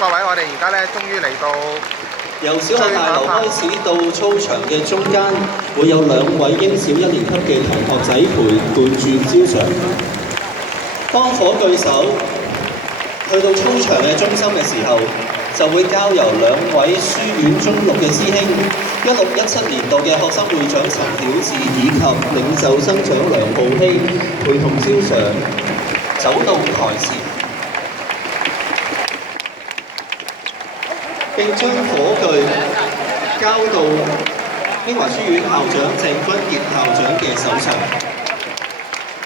各位，我哋而家咧終於嚟到由小學大樓開始到操場嘅中間，會有2位英小1年級嘅同學仔陪住焦 Sir。當火炬手去到操場嘅中心嘅時候，就會交由2位書院中6嘅師兄，16-17年度嘅學生會長陳曉智以及領袖生長梁浩希，陪同焦 Sir走到台前。並將火炬交到興華書院校長鄭君傑校長嘅手上。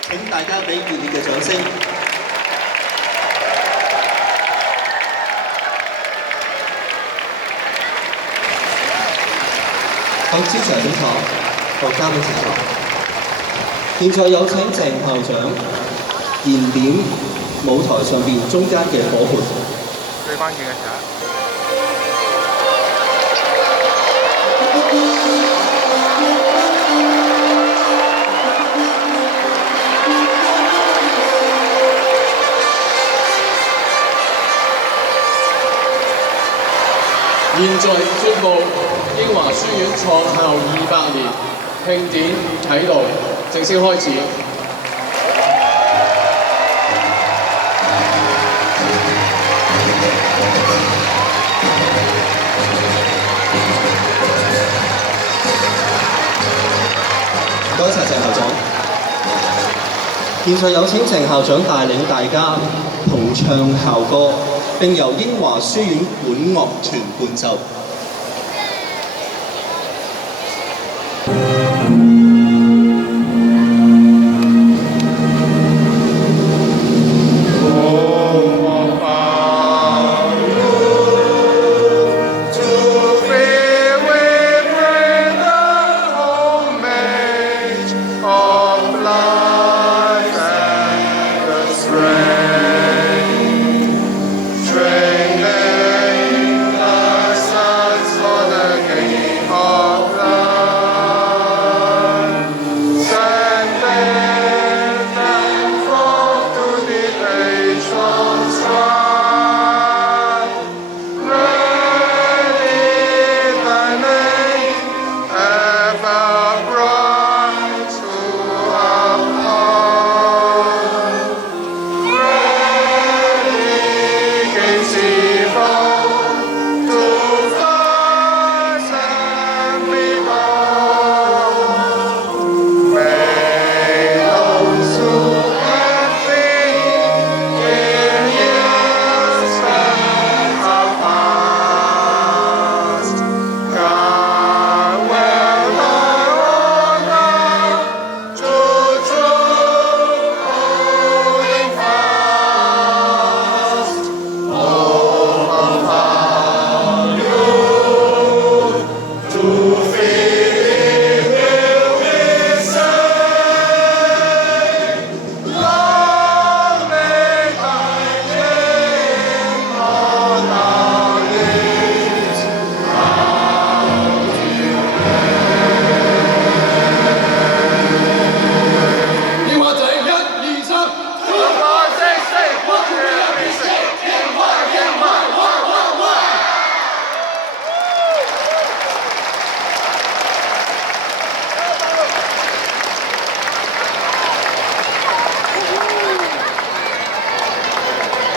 請大家俾熱烈嘅掌聲。好，焦 Sir請坐，各嘉賓請坐。現在有請鄭校長燃點舞台上邊中間嘅火炬。最關鍵嘅時候。現在宣布英華書院創校200年慶典啟動，正式開始。多謝鄭校長。現在有請鄭校長帶領大家同唱校歌，並由英華書院管樂團伴奏。